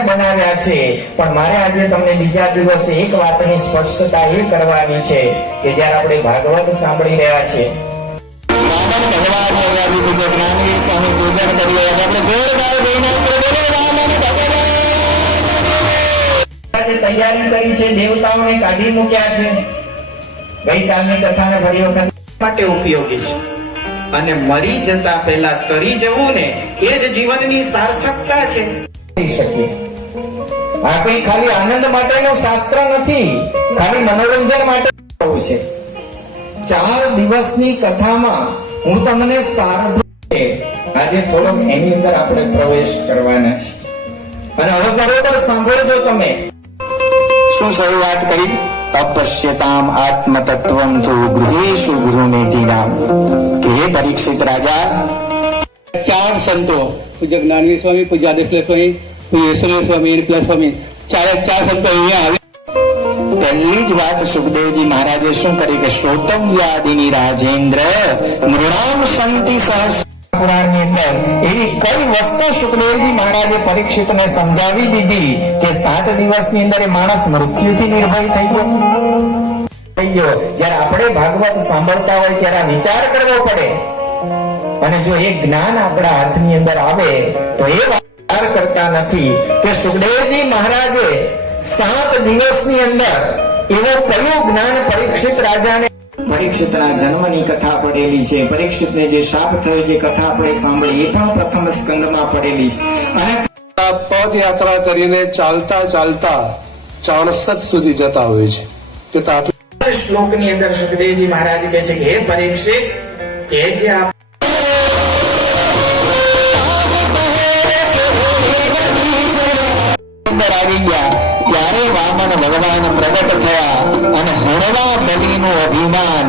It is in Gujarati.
બનાવ્યા છે. પણ મારે આજે તમને બીજા દિવસે એક વાતની સ્પષ્ટતા એ કરવાની છે કે જ્યારે આપણે ભાગવત સાંભળી રહ્યા છે. તૈયારી કરી છે દેવતાઓને કાઢી મૂક્યા છે. ગઈકાલની કથાને ફરી વખત માટે ઉપયોગી છે. અને મરી જતા પહેલા તરી જવું ને એ જ જીવનની સાર્થકતા છે. થઈ શકીએ. આ કઈ ખાલી આનંદ માટેનું શાસ્ત્ર નથી ખાલી મનોરંજન માટે છે. ચાર દિવસની કથામાં હું તમને સારભૂત છે. આજે થોડોક એની અંદર આપણે પ્રવેશ કરવાના છે. અને હવે બરોબર સાંભળજો તમે. શું શરૂઆત કરી? અપશ્યતામ આત્મતત્વમ તો ગૃહેશુ ગૃહમેધિનામ કે હે પરીક્ષિત રાજા? ચાર સંતો પૂજ્ય જ્ઞાનવી સ્વામી પૂજ્ય આદેશ્વર સ્વામી યશોદર સ્વામી અને સ્વામી, ચારે ચાર સંતો અહીંયા આવી. પહેલી જ વાત સુખદેવજી મહારાજે શું કરી કે શ્રોતવ્યાદિની રાજેન્દ્ર નૃણામ સંતિ સહસ્ર અંદર એવી કઈ વસ્તુ નિર્ભય થઈ ગયો? થઈ ગયો. જ્યારે આપણે ભાગવત સાંભળતા હોય ત્યારે વિચાર કરવો પડે. અને જો એ જ્ઞાન આપણા હાથની અંદર આવે તો એ વિચાર કરતા નથી કે સુખદેવજી મહારાજે સાત દિવસની અંદર એવું કયું જ્ઞાન પરીક્ષિત રાજાને પરીક્ષિતના જન્મની કથા પડેલી છે. પરીક્ષિતને જે શાપ થયો જે કથા આપણે સાંભળી એ પણ પ્રથમ સ્કંદમાં પડેલી છે. અને પદયાત્રા કરીને ચાલતા ચાલતા ચાણસદ સુધી જતા હોય છે. કે શ્લોકની અંદર સુખદેવજી મહારાજ કહે છે કે હે પરીક્ષિત કે જે આપ અંદર આવી ગયા. ત્યારે વામન ભગવાન પ્રગટ થયા અને હણવા બલીનું અભિમાન